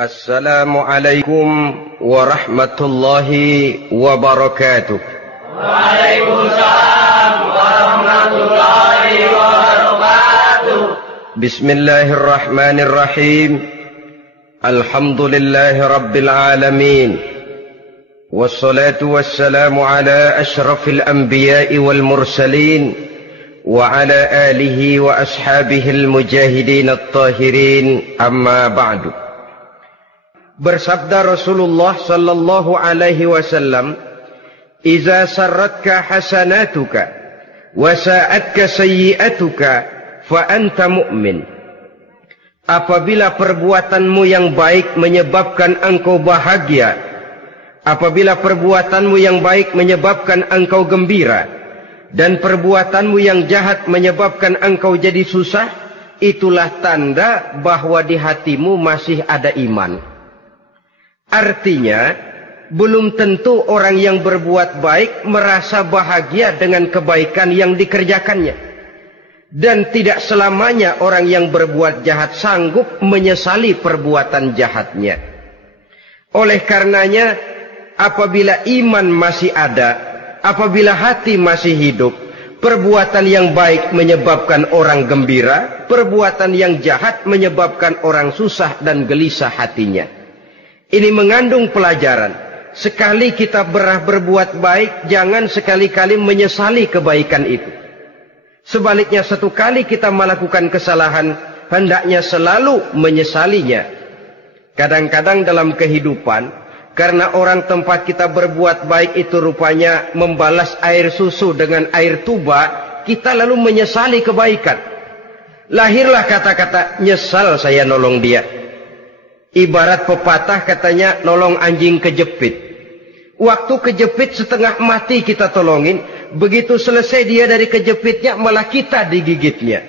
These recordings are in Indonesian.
Assalamualaikum warahmatullahi wabarakatuh. Waalaikumsalam warahmatullahi wabarakatuh. Bismillahirrahmanirrahim. Alhamdulillahi rabbil alamin. Wassalatu wassalamu ala ashrafil anbiya'i wal mursalin wa ala alihi wa ashabihil mujahidin at-tahirin, amma ba'du. Bersabda Rasulullah sallallahu alaihi wasallam, "Iza sarratka hasanatuka wa sa'atka sayyi'atuka fa anta mu'min." Apabila perbuatanmu yang baik menyebabkan engkau bahagia, apabila perbuatanmu yang baik menyebabkan engkau gembira, dan perbuatanmu yang jahat menyebabkan engkau jadi susah, itulah tanda bahwa di hatimu masih ada iman. Artinya, belum tentu orang yang berbuat baik merasa bahagia dengan kebaikan yang dikerjakannya. Dan tidak selamanya orang yang berbuat jahat sanggup menyesali perbuatan jahatnya. Oleh karenanya, apabila iman masih ada, apabila hati masih hidup, perbuatan yang baik menyebabkan orang gembira, perbuatan yang jahat menyebabkan orang susah dan gelisah hatinya. Ini mengandung pelajaran. Sekali kita berbuat baik, jangan sekali-kali menyesali kebaikan itu. Sebaliknya, satu kali kita melakukan kesalahan, hendaknya selalu menyesalinya. Kadang-kadang dalam kehidupan, karena orang tempat kita berbuat baik itu rupanya membalas air susu dengan air tuba, kita lalu menyesali kebaikan. Lahirlah kata-kata, "Nyesal saya nolong dia." Ibarat pepatah katanya, nolong anjing kejepit. Waktu kejepit setengah mati kita tolongin, begitu selesai dia dari kejepitnya, malah kita digigitnya.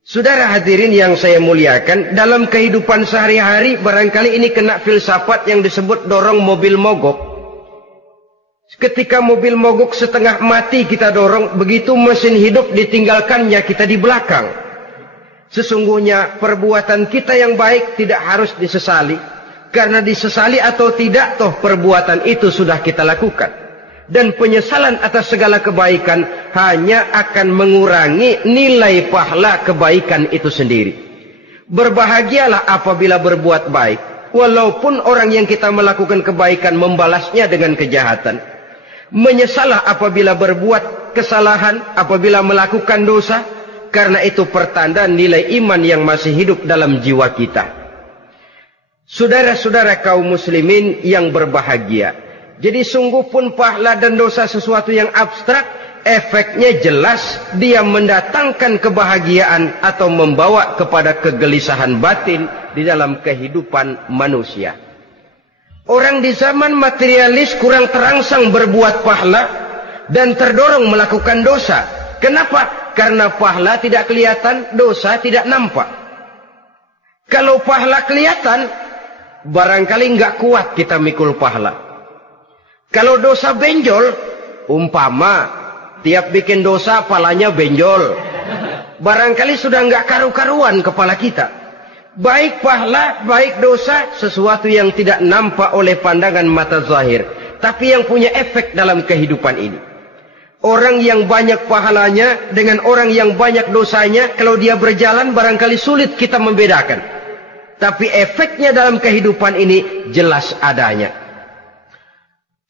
Saudara hadirin yang saya muliakan, dalam kehidupan sehari-hari barangkali ini kena filsafat yang disebut dorong mobil mogok. Ketika mobil mogok setengah mati kita dorong, begitu mesin hidup ditinggalkannya kita di belakang. Sesungguhnya perbuatan kita yang baik tidak harus disesali. Karena disesali atau tidak, toh perbuatan itu sudah kita lakukan. Dan penyesalan atas segala kebaikan hanya akan mengurangi nilai pahala kebaikan itu sendiri. Berbahagialah apabila berbuat baik, walaupun orang yang kita melakukan kebaikan membalasnya dengan kejahatan. Menyesalah apabila berbuat kesalahan, apabila melakukan dosa, karena itu pertanda nilai iman yang masih hidup dalam jiwa kita. Saudara-saudara kaum muslimin yang berbahagia, jadi sungguh pun pahala dan dosa sesuatu yang abstrak, efeknya jelas dia mendatangkan kebahagiaan atau membawa kepada kegelisahan batin di dalam kehidupan manusia. Orang di zaman materialis kurang terangsang berbuat pahala dan terdorong melakukan dosa. Kenapa? Karena pahala tidak kelihatan, dosa tidak nampak. Kalau pahala kelihatan, barangkali nggak kuat kita mikul pahala. Kalau dosa benjol, umpama tiap bikin dosa palanya benjol, barangkali sudah nggak karu-karuan kepala kita. Baik pahala, baik dosa, sesuatu yang tidak nampak oleh pandangan mata zahir, tapi yang punya efek dalam kehidupan ini. Orang yang banyak pahalanya dengan orang yang banyak dosanya, kalau dia berjalan barangkali sulit kita membedakan. Tapi efeknya dalam kehidupan ini jelas adanya.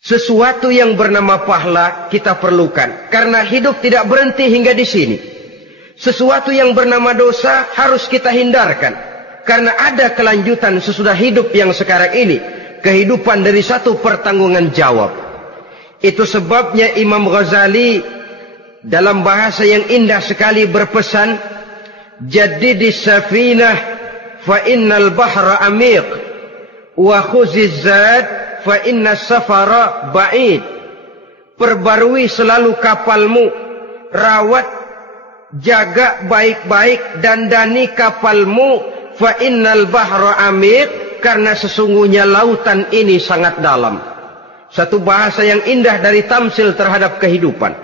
Sesuatu yang bernama pahala kita perlukan, karena hidup tidak berhenti hingga di sini. Sesuatu yang bernama dosa harus kita hindarkan, karena ada kelanjutan sesudah hidup yang sekarang ini. Kehidupan dari satu pertanggungan jawab. Itu sebabnya Imam Ghazali dalam bahasa yang indah sekali berpesan, "Jaddidis safinah fa innal bahra amiq wa khuziz zad fa innas safara ba'id." Perbarui selalu kapalmu, rawat, jaga baik-baik, dandani kapalmu, fa innal bahra amiq, karena sesungguhnya lautan ini sangat dalam. Satu bahasa yang indah dari tamsil terhadap kehidupan.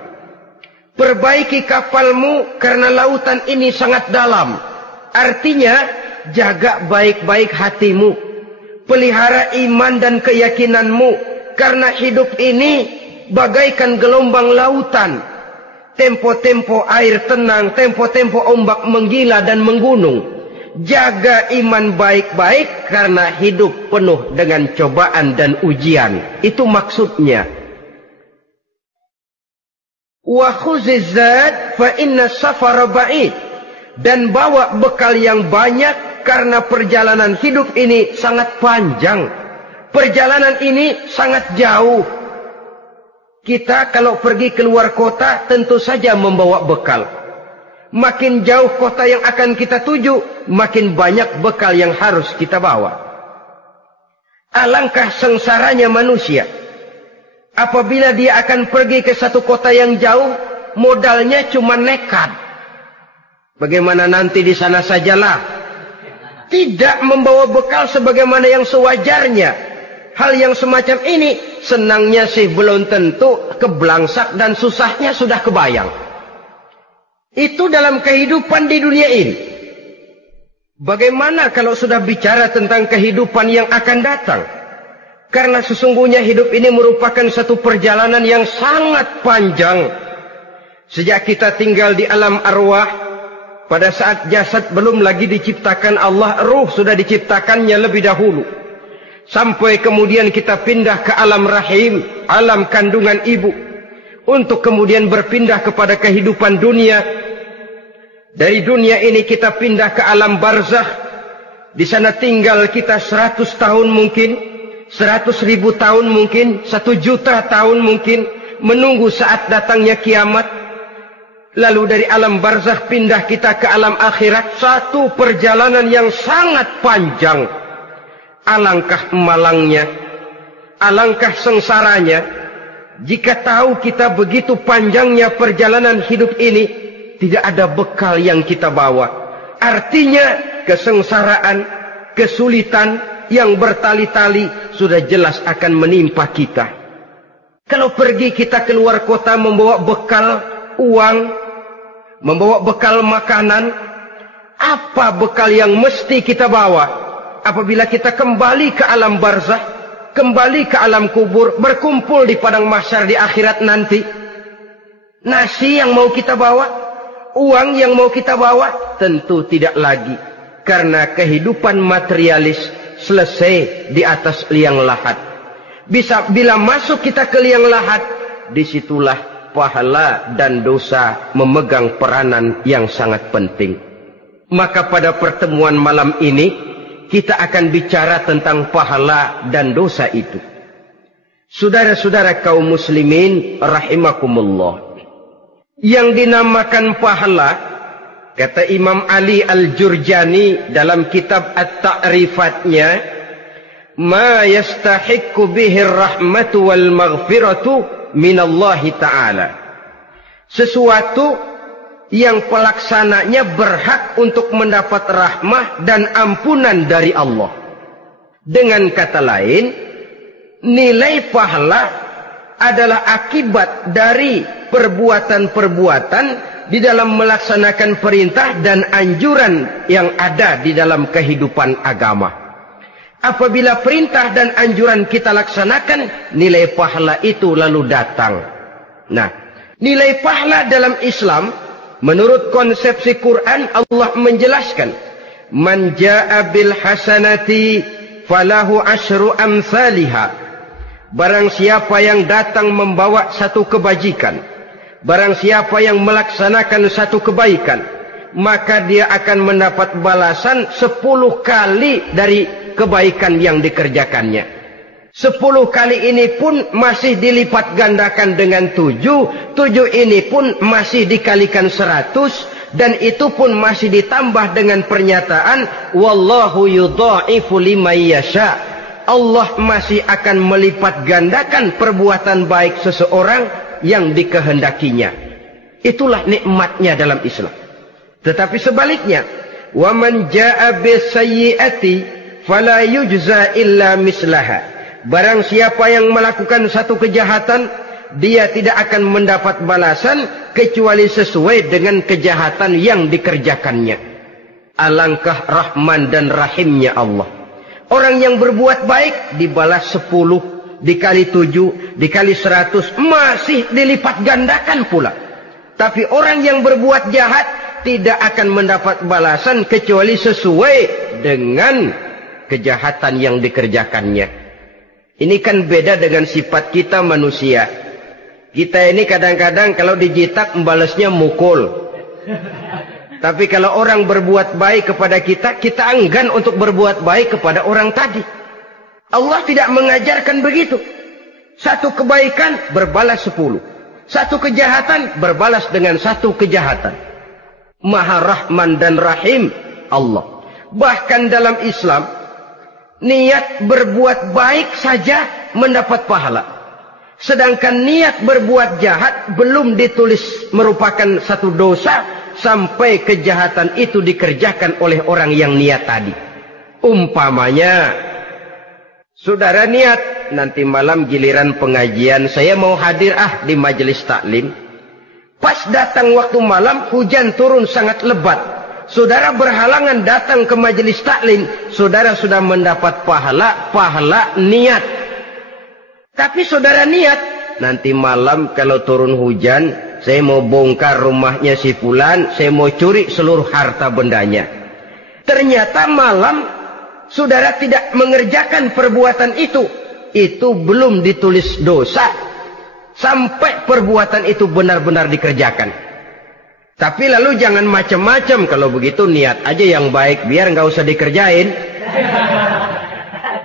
Perbaiki kapalmu karena lautan ini sangat dalam. Artinya, jaga baik-baik hatimu. Pelihara iman dan keyakinanmu, karena hidup ini bagaikan gelombang lautan. Tempo-tempo air tenang, tempo-tempo ombak menggila dan menggunung. Jaga iman baik-baik karena hidup penuh dengan cobaan dan ujian. Itu maksudnya. Wa khuziz zad fa inna safara ba'id. Dan bawa bekal yang banyak karena perjalanan hidup ini sangat panjang. Perjalanan ini sangat jauh. Kita kalau pergi keluar kota tentu saja membawa bekal. Makin jauh kota yang akan kita tuju, makin banyak bekal yang harus kita bawa. Alangkah sengsaranya manusia apabila dia akan pergi ke satu kota yang jauh, modalnya cuma nekat. Bagaimana nanti di sana sajalah. Tidak membawa bekal sebagaimana yang sewajarnya. Hal yang semacam ini senangnya sih belum tentu, keblangsak dan susahnya sudah kebayang. Itu dalam kehidupan di dunia ini. Bagaimana kalau sudah bicara tentang kehidupan yang akan datang? Karena sesungguhnya hidup ini merupakan satu perjalanan yang sangat panjang. Sejak kita tinggal di alam arwah, pada saat jasad belum lagi diciptakan Allah, ruh sudah diciptakannya lebih dahulu. Sampai kemudian kita pindah ke alam rahim, alam kandungan ibu. Untuk kemudian berpindah kepada kehidupan dunia. Dari dunia ini kita pindah ke alam barzakh. Di sana tinggal kita 100 tahun mungkin, 100.000 tahun mungkin, 1 juta tahun mungkin, menunggu saat datangnya kiamat. Lalu dari alam barzakh pindah kita ke alam akhirat. Satu perjalanan yang sangat panjang. Alangkah malangnya, alangkah sengsaranya, jika tahu kita begitu panjangnya perjalanan hidup ini, tidak ada bekal yang kita bawa. Artinya kesengsaraan, kesulitan yang bertali-tali sudah jelas akan menimpa kita. Kalau pergi kita keluar kota membawa bekal uang, membawa bekal makanan, apa bekal yang mesti kita bawa? Apabila kita kembali ke alam barzakh, kembali ke alam kubur, berkumpul di padang mahsyar di akhirat nanti, nasi yang mau kita bawa, uang yang mau kita bawa, tentu tidak lagi. Karena kehidupan materialis selesai di atas liang lahat. Bila masuk kita ke liang lahat, disitulah pahala dan dosa memegang peranan yang sangat penting. Maka pada pertemuan malam ini, kita akan bicara tentang pahala dan dosa itu. Saudara-saudara kaum muslimin rahimakumullah. Yang dinamakan pahala, kata Imam Ali Al-Jurjani dalam kitab At-Ta'rifatnya, ma yastahiqqu bihi ar-rahmatu wal maghfiratu minallahi ta'ala. Sesuatu yang pelaksananya berhak untuk mendapat rahmah dan ampunan dari Allah. Dengan kata lain, nilai pahala adalah akibat dari perbuatan-perbuatan di dalam melaksanakan perintah dan anjuran yang ada di dalam kehidupan agama. Apabila perintah dan anjuran kita laksanakan, nilai pahala itu lalu datang. Nah, nilai pahala dalam Islam, menurut konsepsi Quran, Allah menjelaskan, man jaa bil hasanati falahu asyru amsalihha. Barang siapa yang datang membawa satu kebajikan, barang siapa yang melaksanakan satu kebaikan, maka dia akan mendapat balasan 10 kali dari kebaikan yang dikerjakannya. 10 kali ini pun masih dilipat gandakan dengan 7. 7 ini pun masih dikalikan 100. Dan itu pun masih ditambah dengan pernyataan, wallahu yudha'ifu liman yasha. Allah masih akan melipat gandakan perbuatan baik seseorang yang dikehendakinya. Itulah nikmatnya dalam Islam. Tetapi sebaliknya, wa man jaa'a bisayyi'ati fala yujza illa mislaha. Barang siapa yang melakukan satu kejahatan, dia tidak akan mendapat balasan kecuali sesuai dengan kejahatan yang dikerjakannya. Alangkah rahman dan rahimnya Allah. Orang yang berbuat baik dibalas 10, dikali 7, dikali 100, masih dilipat gandakan pula. Tapi orang yang berbuat jahat tidak akan mendapat balasan kecuali sesuai dengan kejahatan yang dikerjakannya. Ini kan beda dengan sifat kita manusia. Kita ini kadang-kadang kalau dijitak membalasnya mukul. Tapi kalau orang berbuat baik kepada kita, kita enggan untuk berbuat baik kepada orang tadi. Allah tidak mengajarkan begitu. Satu kebaikan berbalas 10. Satu kejahatan berbalas dengan satu kejahatan. Maha Rahman dan Rahim Allah. Bahkan dalam Islam, niat berbuat baik saja mendapat pahala. Sedangkan niat berbuat jahat belum ditulis merupakan satu dosa sampai kejahatan itu dikerjakan oleh orang yang niat tadi. Umpamanya, saudara niat, nanti malam giliran pengajian, saya mau hadir di majelis taklim. Pas datang waktu malam, hujan turun sangat lebat. Saudara berhalangan datang ke majelis taklim, saudara sudah mendapat pahala niat. Tapi saudara niat, nanti malam kalau turun hujan, saya mau bongkar rumahnya si fulan, saya mau curi seluruh harta bendanya. Ternyata malam saudara tidak mengerjakan perbuatan itu belum ditulis dosa sampai perbuatan itu benar-benar dikerjakan. Tapi lalu jangan macam-macam, kalau begitu niat aja yang baik biar nggak usah dikerjain.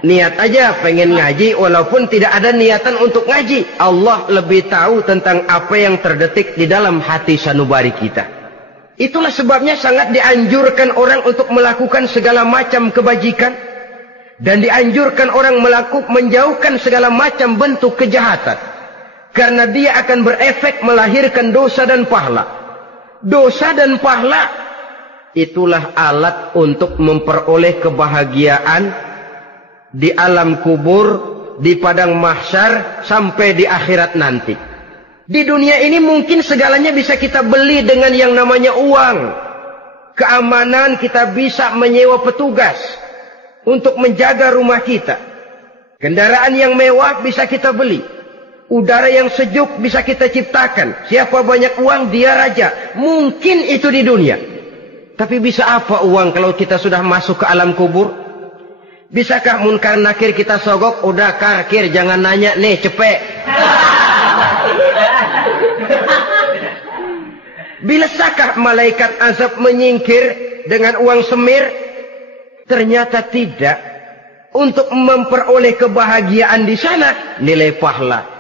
Niat aja pengen ngaji walaupun tidak ada niatan untuk ngaji. Allah lebih tahu tentang apa yang terdetik di dalam hati sanubari kita. Itulah sebabnya sangat dianjurkan orang untuk melakukan segala macam kebajikan. Dan dianjurkan orang menjauhkan segala macam bentuk kejahatan. Karena dia akan berefek melahirkan dosa dan pahala. Dosa dan pahala itulah alat untuk memperoleh kebahagiaan di alam kubur, di padang mahsyar, sampai di akhirat nanti. Di dunia ini mungkin segalanya bisa kita beli dengan yang namanya uang. Keamanan kita bisa menyewa petugas untuk menjaga rumah kita. Kendaraan yang mewah bisa kita beli. Udara yang sejuk bisa kita ciptakan. Siapa banyak uang, dia raja. Mungkin itu di dunia. Tapi bisa apa uang kalau kita sudah masuk ke alam kubur? Bisakah munkar nakir kita sogok? Udah karkir, jangan nanya nih, cepet. Bisakah malaikat azab menyingkir dengan uang semir? Ternyata tidak. Untuk memperoleh kebahagiaan di sana, nilai pahala.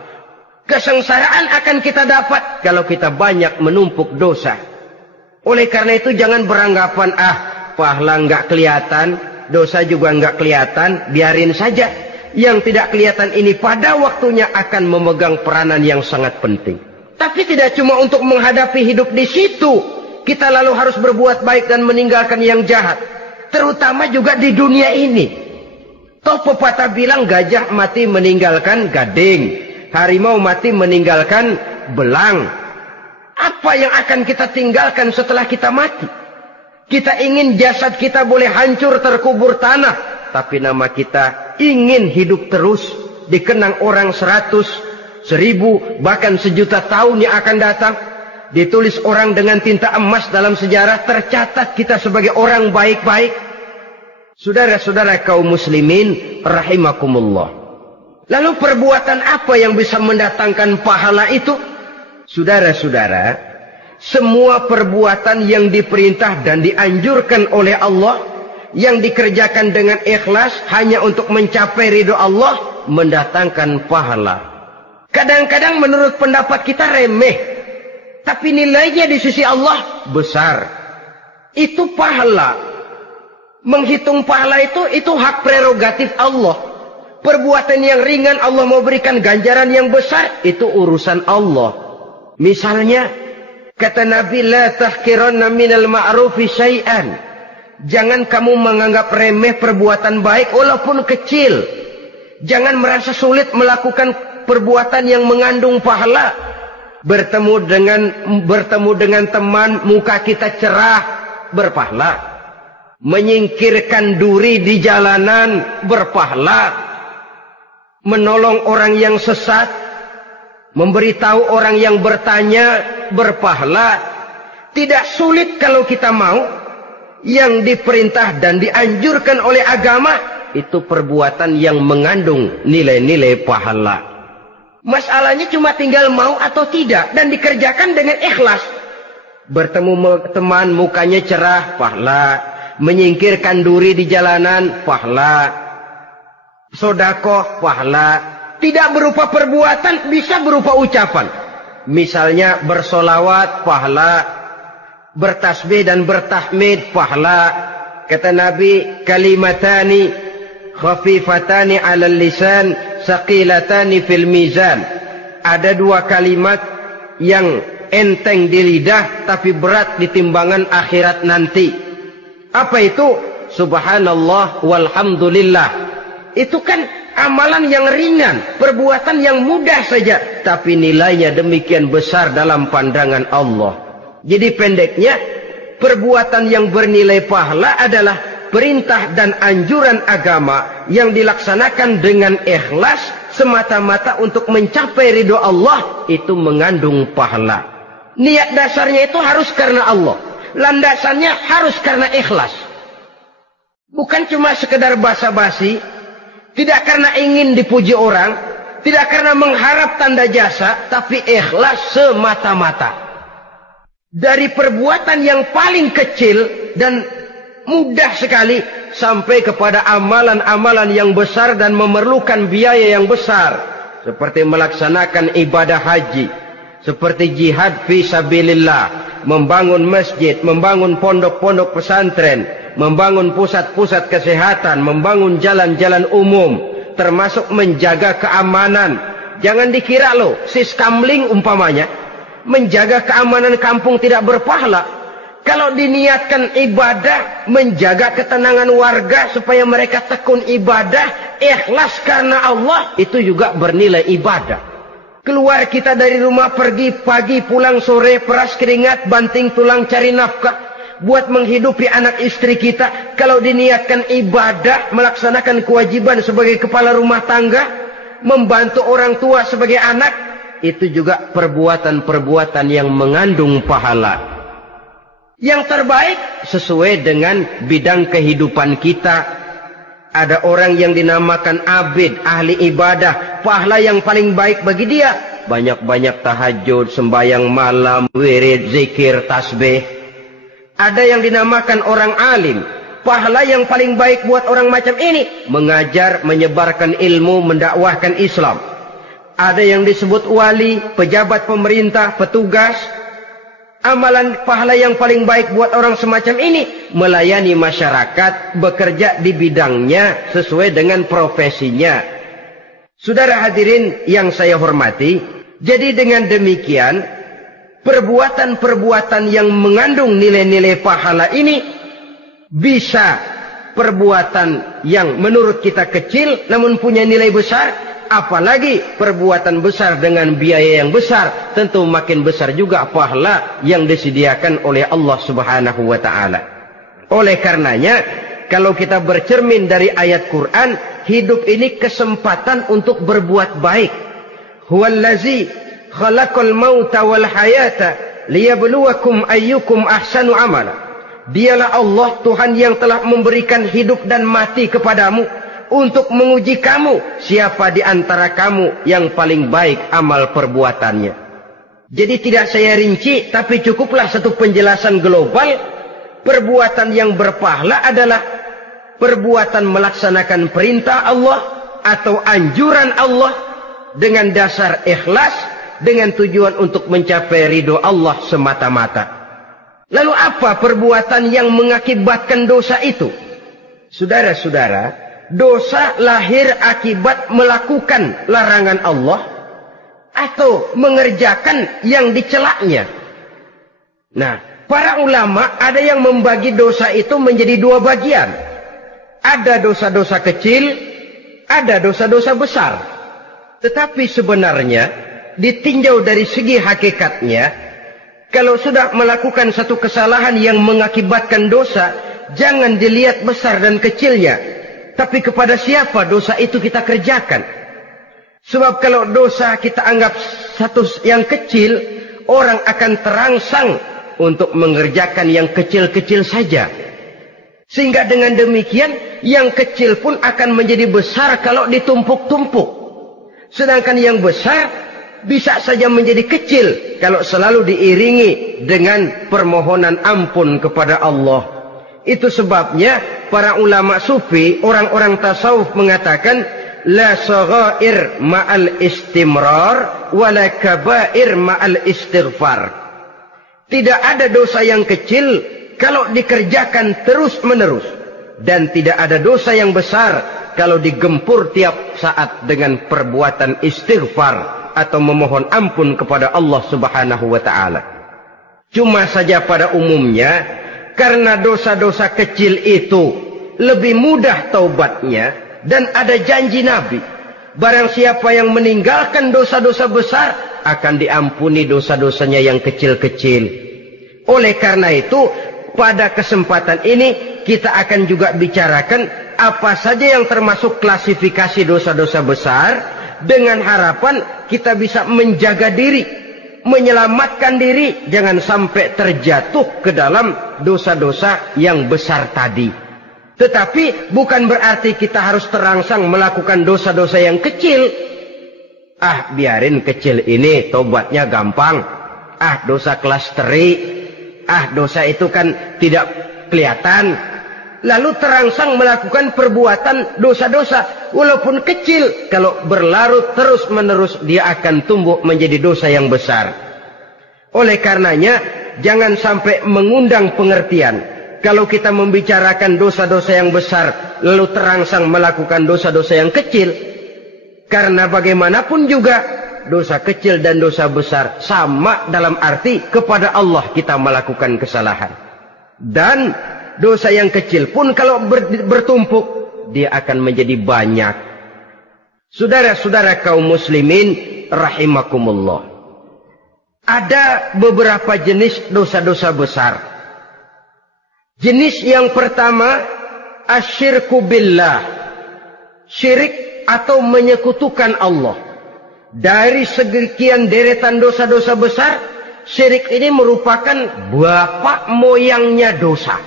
Kesengsaraan akan kita dapat kalau kita banyak menumpuk dosa. Oleh karena itu jangan beranggapan, pahala nggak kelihatan, dosa juga nggak kelihatan, biarin saja. Yang tidak kelihatan ini pada waktunya akan memegang peranan yang sangat penting. Tapi tidak cuma untuk menghadapi hidup di situ, kita lalu harus berbuat baik dan meninggalkan yang jahat. Terutama juga di dunia ini. Toh pepatah bilang gajah mati meninggalkan gading, harimau mati meninggalkan belang. Apa yang akan kita tinggalkan setelah kita mati? Kita ingin jasad kita boleh hancur terkubur tanah, tapi nama kita ingin hidup terus, dikenang orang 100, 1000, bahkan 1.000.000 tahun yang akan datang. Ditulis orang dengan tinta emas dalam sejarah, tercatat kita sebagai orang baik-baik. Saudara-saudara kaum muslimin rahimakumullah. Lalu perbuatan apa yang bisa mendatangkan pahala itu? Saudara-saudara, semua perbuatan yang diperintah dan dianjurkan oleh Allah, yang dikerjakan dengan ikhlas hanya untuk mencapai ridho Allah, mendatangkan pahala. Kadang-kadang menurut pendapat kita remeh, tapi nilainya di sisi Allah besar. Itu pahala. Menghitung pahala itu hak prerogatif Allah. Perbuatan yang ringan Allah mau berikan ganjaran yang besar, itu urusan Allah. Misalnya, kata Nabi, la tahkiranna minal ma'rufi syai'an. Jangan kamu menganggap remeh perbuatan baik walaupun kecil. Jangan merasa sulit melakukan perbuatan yang mengandung pahala. Bertemu dengan teman, muka kita cerah, berpahala. menyingkirkan duri di jalanan berpahala, menolong orang yang sesat, memberitahu orang yang bertanya berpahala. Tidak sulit kalau kita mau. Yang diperintah dan dianjurkan oleh agama itu perbuatan yang mengandung nilai-nilai pahala. Masalahnya cuma tinggal mau atau tidak dan dikerjakan dengan ikhlas. Bertemu teman mukanya cerah, pahala. Menyingkirkan duri di jalanan, pahala. Sedekah, pahala. Tidak berupa perbuatan, bisa berupa ucapan. Misalnya bersolawat, pahala. Bertasbih dan bertahmid, pahala. Kata Nabi, kalimatani khafifatani 'alal lisan, saqilatani fil mizan. Ada dua kalimat yang enteng di lidah tapi berat di timbangan akhirat nanti. Apa itu? Subhanallah walhamdulillah. Itu kan amalan yang ringan, perbuatan yang mudah saja, tapi nilainya demikian besar dalam pandangan Allah. Jadi pendeknya, perbuatan yang bernilai pahala adalah perintah dan anjuran agama yang dilaksanakan dengan ikhlas semata-mata untuk mencapai ridho Allah, itu mengandung pahala. Niat dasarnya itu harus karena Allah. Landasannya harus karena ikhlas. Bukan cuma sekedar basa-basi, tidak karena ingin dipuji orang, tidak karena mengharap tanda jasa, tapi ikhlas semata-mata. Dari perbuatan yang paling kecil dan mudah sekali sampai kepada amalan-amalan yang besar dan memerlukan biaya yang besar, seperti melaksanakan ibadah haji, seperti jihad fi sabilillah, membangun masjid, membangun pondok-pondok pesantren, membangun pusat-pusat kesehatan, membangun jalan-jalan umum, termasuk menjaga keamanan. Jangan dikira loh, siskamling umpamanya, menjaga keamanan kampung tidak berpahala. Kalau diniatkan ibadah, menjaga ketenangan warga supaya mereka tekun ibadah, ikhlas karena Allah, itu juga bernilai ibadah. Keluar kita dari rumah, pergi pagi, pulang sore, peras keringat, banting tulang cari nafkah, buat menghidupi anak istri kita. Kalau diniatkan ibadah, melaksanakan kewajiban sebagai kepala rumah tangga, membantu orang tua sebagai anak, itu juga perbuatan-perbuatan yang mengandung pahala. Yang terbaik sesuai dengan bidang kehidupan kita. Ada orang yang dinamakan abid, ahli ibadah, pahala yang paling baik bagi dia, banyak-banyak tahajud, sembahyang malam, wirid, zikir, tasbih. Ada yang dinamakan orang alim, pahala yang paling baik buat orang macam ini, mengajar, menyebarkan ilmu, mendakwahkan Islam. Ada yang disebut wali, pejabat pemerintah, petugas. Amalan pahala yang paling baik buat orang semacam ini, melayani masyarakat, bekerja di bidangnya sesuai dengan profesinya. Saudara hadirin yang saya hormati, jadi dengan demikian, perbuatan-perbuatan yang mengandung nilai-nilai pahala ini bisa perbuatan yang menurut kita kecil namun punya nilai besar. Apalagi perbuatan besar dengan biaya yang besar, tentu makin besar juga pahala yang disediakan oleh Allah Subhanahu wa ta'ala. Oleh karenanya, kalau kita bercermin dari ayat Quran, hidup ini kesempatan untuk berbuat baik. Huwallazi khalaqal mauta wal hayata liyabluwakum ayyukum ahsanu amala. Dialah Allah, Tuhan yang telah memberikan hidup dan mati kepadamu, untuk menguji kamu, siapa di antara kamu yang paling baik amal perbuatannya. Jadi tidak saya rinci, tapi cukuplah satu penjelasan global. Perbuatan yang berpahala adalah perbuatan melaksanakan perintah Allah atau anjuran Allah dengan dasar ikhlas, dengan tujuan untuk mencapai ridho Allah semata-mata. Lalu apa perbuatan yang mengakibatkan dosa itu? Saudara-saudara, dosa lahir akibat melakukan larangan Allah atau mengerjakan yang dicelaknya. Nah, para ulama ada yang membagi dosa itu menjadi dua bagian. Ada dosa-dosa kecil, ada dosa-dosa besar. Tetapi sebenarnya ditinjau dari segi hakikatnya, kalau sudah melakukan satu kesalahan yang mengakibatkan dosa, jangan dilihat besar dan kecilnya, tapi kepada siapa dosa itu kita kerjakan. Sebab kalau dosa kita anggap satu yang kecil, orang akan terangsang untuk mengerjakan yang kecil-kecil saja. Sehingga dengan demikian, yang kecil pun akan menjadi besar kalau ditumpuk-tumpuk. Sedangkan yang besar bisa saja menjadi kecil kalau selalu diiringi dengan permohonan ampun kepada Allah. Itu sebabnya para ulama sufi, orang-orang tasawuf mengatakan, la saghair ma'al istimrar wala kabair ma'al istighfar. Tidak ada dosa yang kecil kalau dikerjakan terus-menerus, dan tidak ada dosa yang besar kalau digempur tiap saat dengan perbuatan istighfar atau memohon ampun kepada Allah Subhanahu wa taala. Cuma saja pada umumnya, karena dosa-dosa kecil itu lebih mudah taubatnya, dan ada janji Nabi, barang siapa yang meninggalkan dosa-dosa besar akan diampuni dosa-dosanya yang kecil-kecil. Oleh karena itu, pada kesempatan ini kita akan juga bicarakan apa saja yang termasuk klasifikasi dosa-dosa besar, dengan harapan kita bisa menjaga diri, menyelamatkan diri, jangan sampai terjatuh ke dalam dosa-dosa yang besar tadi. Tetapi bukan berarti kita harus terangsang melakukan dosa-dosa yang kecil. Biarin kecil ini, tobatnya gampang. Dosa kelas teri. Dosa itu kan tidak kelihatan. Lalu terangsang melakukan perbuatan dosa-dosa walaupun kecil, kalau berlarut terus-menerus dia akan tumbuh menjadi dosa yang besar. Oleh karenanya jangan sampai mengundang pengertian kalau kita membicarakan dosa-dosa yang besar lalu terangsang melakukan dosa-dosa yang kecil. Karena bagaimanapun juga dosa kecil dan dosa besar sama dalam arti kepada Allah kita melakukan kesalahan. Dan dosa yang kecil pun kalau bertumpuk, dia akan menjadi banyak. Saudara-saudara kaum muslimin rahimakumullah, ada beberapa jenis dosa-dosa besar. Jenis yang pertama, asyirku billah, syirik atau menyekutukan Allah. Dari sekian deretan dosa-dosa besar, syirik ini merupakan bapak moyangnya dosa.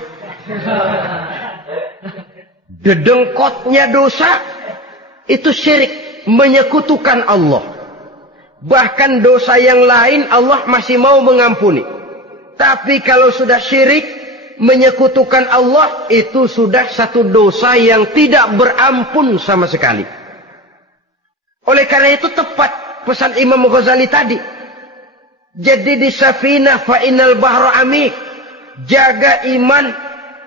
Dedengkotnya dosa itu syirik, menyekutukan Allah. Bahkan dosa yang lain Allah masih mau mengampuni, tapi kalau sudah syirik, menyekutukan Allah, itu sudah satu dosa yang tidak berampun sama sekali. Oleh karena itu tepat pesan Imam Ghazali tadi, jadi di safinah fa innal bahra amik, jaga iman,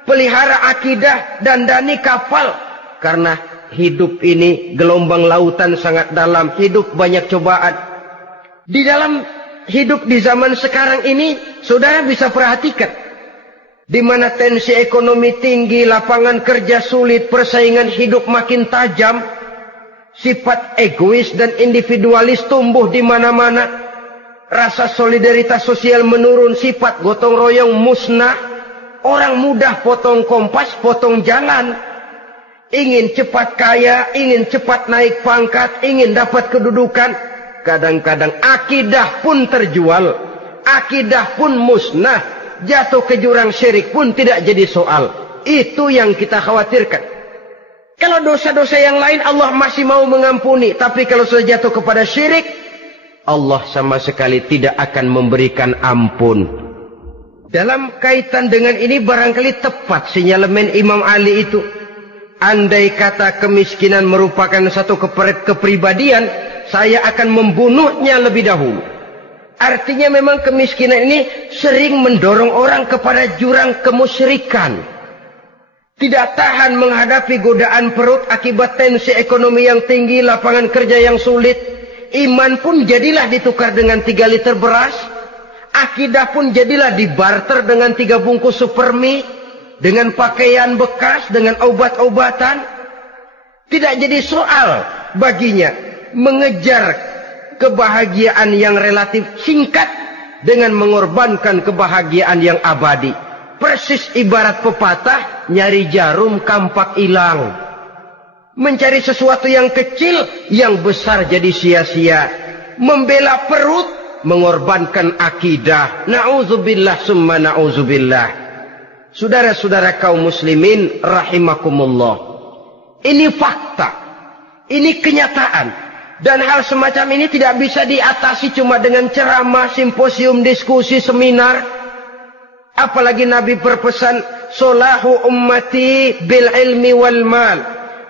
pelihara akidah, dandani kapal. Karena hidup ini gelombang lautan sangat dalam, hidup banyak cobaan. Di dalam hidup di zaman sekarang ini, saudara bisa perhatikan, di mana tensi ekonomi tinggi, lapangan kerja sulit, persaingan hidup makin tajam, sifat egois dan individualis tumbuh di mana-mana, rasa solidaritas sosial menurun, sifat gotong royong musnah. Orang mudah potong kompas, potong jalan. Ingin cepat kaya, ingin cepat naik pangkat, ingin dapat kedudukan. Kadang-kadang akidah pun terjual, akidah pun musnah, jatuh ke jurang syirik pun tidak jadi soal. Itu yang kita khawatirkan. Kalau dosa-dosa yang lain Allah masih mau mengampuni, tapi kalau sudah jatuh kepada syirik, Allah sama sekali tidak akan memberikan ampun. Dalam kaitan dengan ini barangkali tepat sinyalemen Imam Ali itu. Andai kata kemiskinan merupakan satu kepribadian, saya akan membunuhnya lebih dahulu. Artinya memang kemiskinan ini sering mendorong orang kepada jurang kemusyrikan. Tidak tahan menghadapi godaan perut akibat tensi ekonomi yang tinggi, lapangan kerja yang sulit. Iman pun jadilah ditukar dengan 3 liter beras. Akidah pun jadilah dibarter dengan 3 bungkus supermi, dengan pakaian bekas, dengan obat-obatan. Tidak jadi soal baginya mengejar kebahagiaan yang relatif singkat dengan mengorbankan kebahagiaan yang abadi. Persis ibarat pepatah, nyari jarum kampak hilang. Mencari sesuatu yang kecil, yang besar jadi sia-sia. Membela perut, mengorbankan akidah. Na'udzubillah summa na'udzubillah. Saudara-saudara kaum muslimin rahimakumullah. Ini fakta. Ini kenyataan. Dan hal semacam ini tidak bisa diatasi cuma dengan ceramah, simposium, diskusi, seminar. Apalagi Nabi berpesan, solahu ummati bil ilmi wal mal.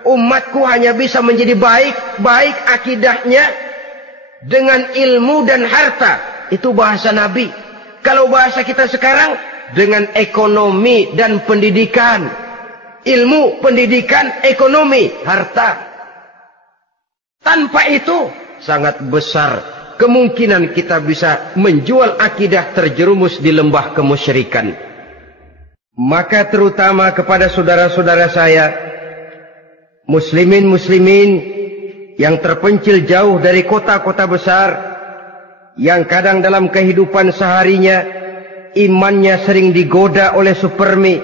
Umatku hanya bisa menjadi baik akidahnya dengan ilmu dan harta. Itu bahasa Nabi. Kalau bahasa kita sekarang, dengan ekonomi dan pendidikan. Ilmu, pendidikan, ekonomi, harta. Tanpa itu, sangat besar kemungkinan kita bisa menjual akidah terjerumus di lembah kemusyrikan. Maka terutama kepada saudara-saudara saya, muslimin yang terpencil jauh dari kota-kota besar, yang kadang dalam kehidupan seharinya imannya sering digoda oleh supermi,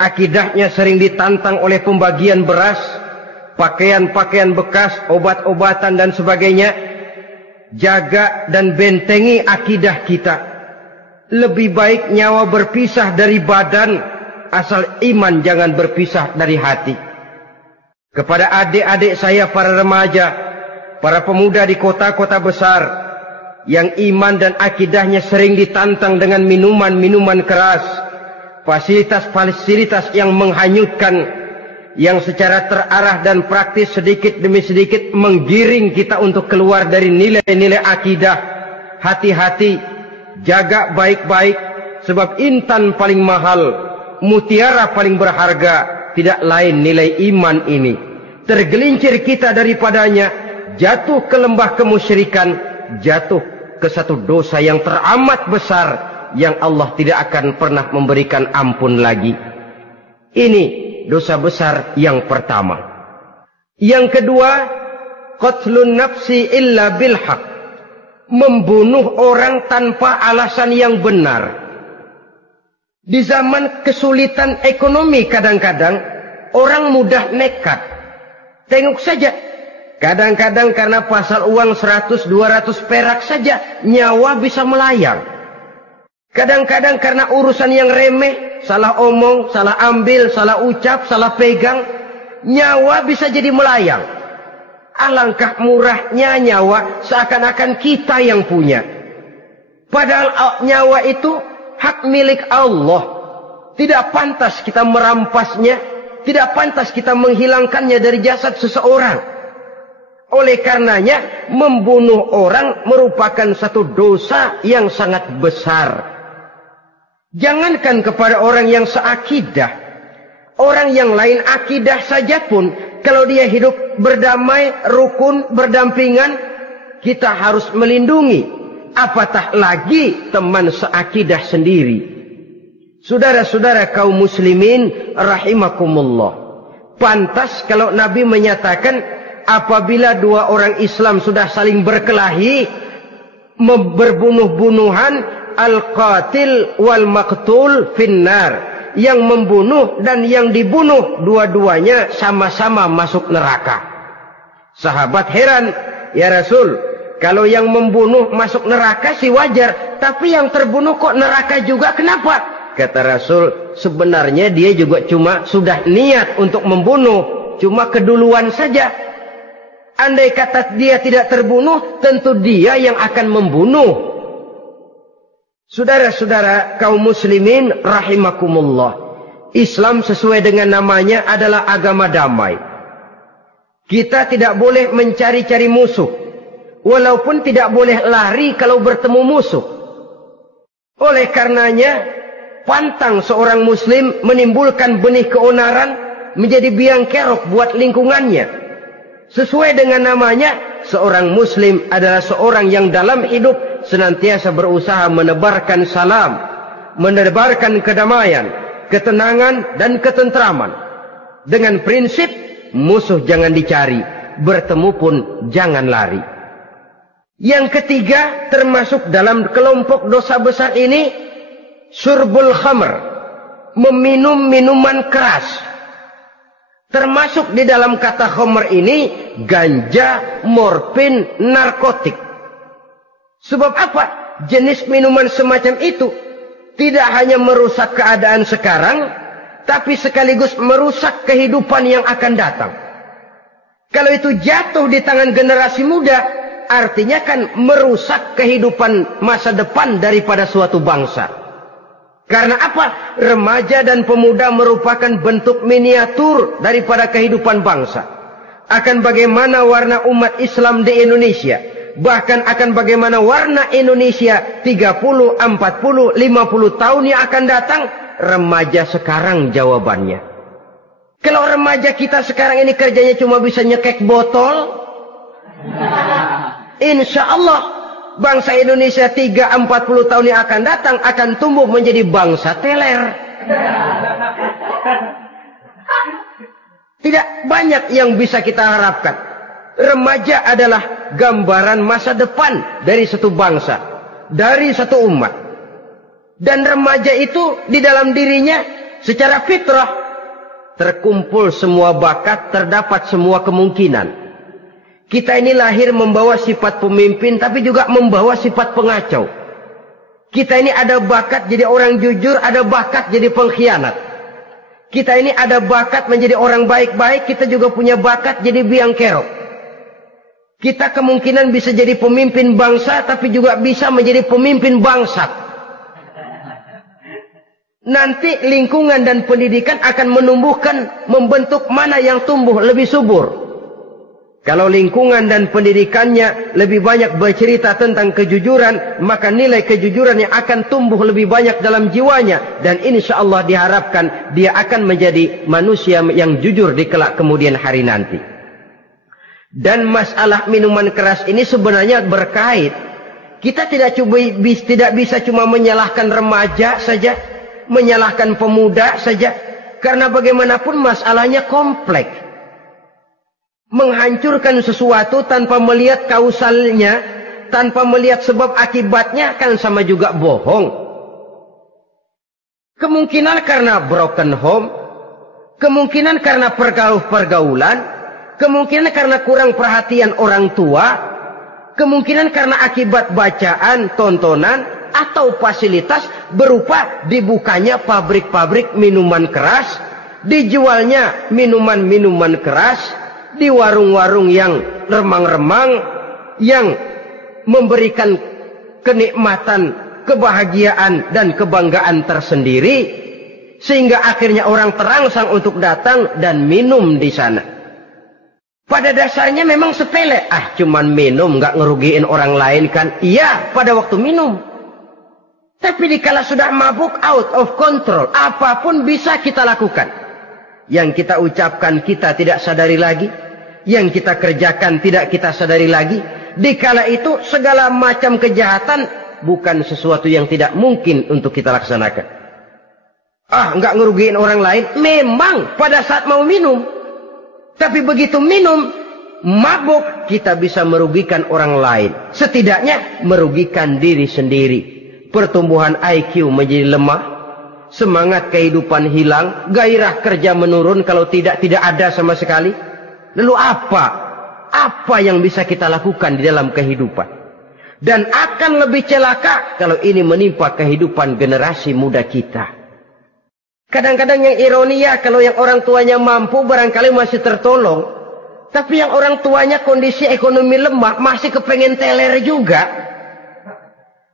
akidahnya sering ditantang oleh pembagian beras, pakaian-pakaian bekas, obat-obatan dan sebagainya. Jaga dan bentengi akidah kita. Lebih baik nyawa berpisah dari badan, asal iman jangan berpisah dari hati. Kepada adik-adik saya para remaja, para pemuda di kota-kota besar, yang iman dan akidahnya sering ditantang dengan minuman-minuman keras, fasilitas-fasilitas yang menghanyutkan, yang secara terarah dan praktis sedikit demi sedikit menggiring kita untuk keluar dari nilai-nilai akidah. Hati-hati, jaga baik-baik, sebab intan paling mahal, mutiara paling berharga, tidak lain nilai iman ini. Tergelincir kita daripadanya, jatuh ke lembah kemusyrikan, jatuh ke satu dosa yang teramat besar, yang Allah tidak akan pernah memberikan ampun lagi. Ini dosa besar yang pertama. Yang kedua, qatlun nafsi illa bil haq. Membunuh orang tanpa alasan yang benar. Di zaman kesulitan ekonomi kadang-kadang orang mudah nekat. Tengok saja, kadang-kadang karena pasal uang 100-200 perak saja nyawa bisa melayang. Kadang-kadang karena urusan yang remeh, salah omong, salah ambil, salah ucap, salah pegang, nyawa bisa jadi melayang. Alangkah murahnya nyawa, seakan-akan kita yang punya. Padahal nyawa itu hak milik Allah. Tidak pantas kita merampasnya, tidak pantas kita menghilangkannya dari jasad seseorang. Oleh karenanya, membunuh orang merupakan satu dosa yang sangat besar. Jangankan kepada orang yang seakidah, orang yang lain akidah saja pun, kalau dia hidup berdamai, rukun, berdampingan, kita harus melindungi. Apatah lagi teman seakidah sendiri. Saudara-saudara kaum muslimin rahimakumullah. Pantas kalau Nabi menyatakan, apabila dua orang Islam sudah saling berkelahi, berbunuh-bunuhan, al-qatil wal maqtul finnar. Yang membunuh dan yang dibunuh, dua-duanya sama-sama masuk neraka. Sahabat heran, ya Rasul, kalau yang membunuh masuk neraka sih wajar, tapi yang terbunuh kok neraka juga, kenapa? Kata Rasul, sebenarnya dia juga cuma sudah niat untuk membunuh, cuma keduluan saja. Andai kata dia tidak terbunuh, tentu dia yang akan membunuh. Saudara-saudara kaum muslimin rahimakumullah. Islam sesuai dengan namanya adalah agama damai. Kita tidak boleh mencari-cari musuh. Walaupun tidak boleh lari kalau bertemu musuh. Oleh karenanya, pantang seorang muslim menimbulkan benih keonaran menjadi biang kerok buat lingkungannya. Sesuai dengan namanya, seorang muslim adalah seorang yang dalam hidup senantiasa berusaha menebarkan salam, menebarkan kedamaian, ketenangan dan ketentraman. Dengan prinsip, musuh jangan dicari, bertemu pun jangan lari. Yang ketiga, termasuk dalam kelompok dosa besar ini, syurbul khamr, meminum minuman keras. Termasuk di dalam kata khamr ini ganja, morfin, narkotik. Sebab apa? Jenis minuman semacam itu tidak hanya merusak keadaan sekarang, tapi sekaligus merusak kehidupan yang akan datang. Kalau itu jatuh di tangan generasi muda, artinya kan merusak kehidupan masa depan daripada suatu bangsa. Karena apa? Remaja dan pemuda merupakan bentuk miniatur daripada kehidupan bangsa. Akan bagaimana warna umat Islam di Indonesia. Bahkan akan bagaimana warna Indonesia 30, 40, 50 tahun yang akan datang. Remaja sekarang jawabannya. Kalau remaja kita sekarang ini kerjanya cuma bisa nyekek botol, insya Allah bangsa Indonesia 30-40 tahun yang akan datang akan tumbuh menjadi bangsa teler. Tidak banyak yang bisa kita harapkan. Remaja adalah gambaran masa depan dari satu bangsa, dari satu umat. Dan remaja itu di dalam dirinya secara fitrah terkumpul semua bakat, terdapat semua kemungkinan. Kita ini lahir membawa sifat pemimpin, tapi juga membawa sifat pengacau. Kita ini ada bakat jadi orang jujur, ada bakat jadi pengkhianat. Kita ini ada bakat menjadi orang baik-baik, kita juga punya bakat jadi biang kerok. Kita kemungkinan bisa jadi pemimpin bangsa, tapi juga bisa menjadi pemimpin bangsat. Nanti lingkungan dan pendidikan akan menumbuhkan, membentuk mana yang tumbuh lebih subur. Kalau lingkungan dan pendidikannya lebih banyak bercerita tentang kejujuran, maka nilai kejujuran yang akan tumbuh lebih banyak dalam jiwanya. Dan insya Allah diharapkan dia akan menjadi manusia yang jujur di kelak kemudian hari nanti. Dan masalah minuman keras ini sebenarnya berkait. Kita tidak bisa cuma menyalahkan remaja saja, menyalahkan pemuda saja. Karena bagaimanapun masalahnya kompleks. Menghancurkan sesuatu tanpa melihat kausalnya, tanpa melihat sebab akibatnya kan sama juga bohong. Kemungkinan karena broken home, kemungkinan karena pergaulan, kemungkinan karena kurang perhatian orang tua, kemungkinan karena akibat bacaan, tontonan, atau fasilitas berupa dibukanya pabrik-pabrik minuman keras, dijualnya minuman-minuman keras, di warung-warung yang remang-remang, yang memberikan kenikmatan, kebahagiaan dan kebanggaan tersendiri, sehingga akhirnya orang terangsang untuk datang dan minum di sana. Pada dasarnya memang sepele, cuman minum nggak ngerugiin orang lain kan? Iya, pada waktu minum. Tapi dikala sudah mabuk, out of control, apapun bisa kita lakukan. Yang kita ucapkan kita tidak sadari lagi, yang kita kerjakan tidak kita sadari lagi. Dikala itu segala macam kejahatan bukan sesuatu yang tidak mungkin untuk kita laksanakan. Nggak ngerugiin orang lain, memang pada saat mau minum. Tapi begitu minum, mabuk, kita bisa merugikan orang lain. Setidaknya merugikan diri sendiri. Pertumbuhan IQ menjadi lemah, semangat kehidupan hilang, gairah kerja menurun, kalau tidak ada sama sekali. Lalu apa yang bisa kita lakukan di dalam kehidupan? Dan akan lebih celaka kalau ini menimpa kehidupan generasi muda kita. Kadang-kadang yang ironi ya, kalau yang orang tuanya mampu barangkali masih tertolong. Tapi yang orang tuanya kondisi ekonomi lemah masih kepengen teler juga.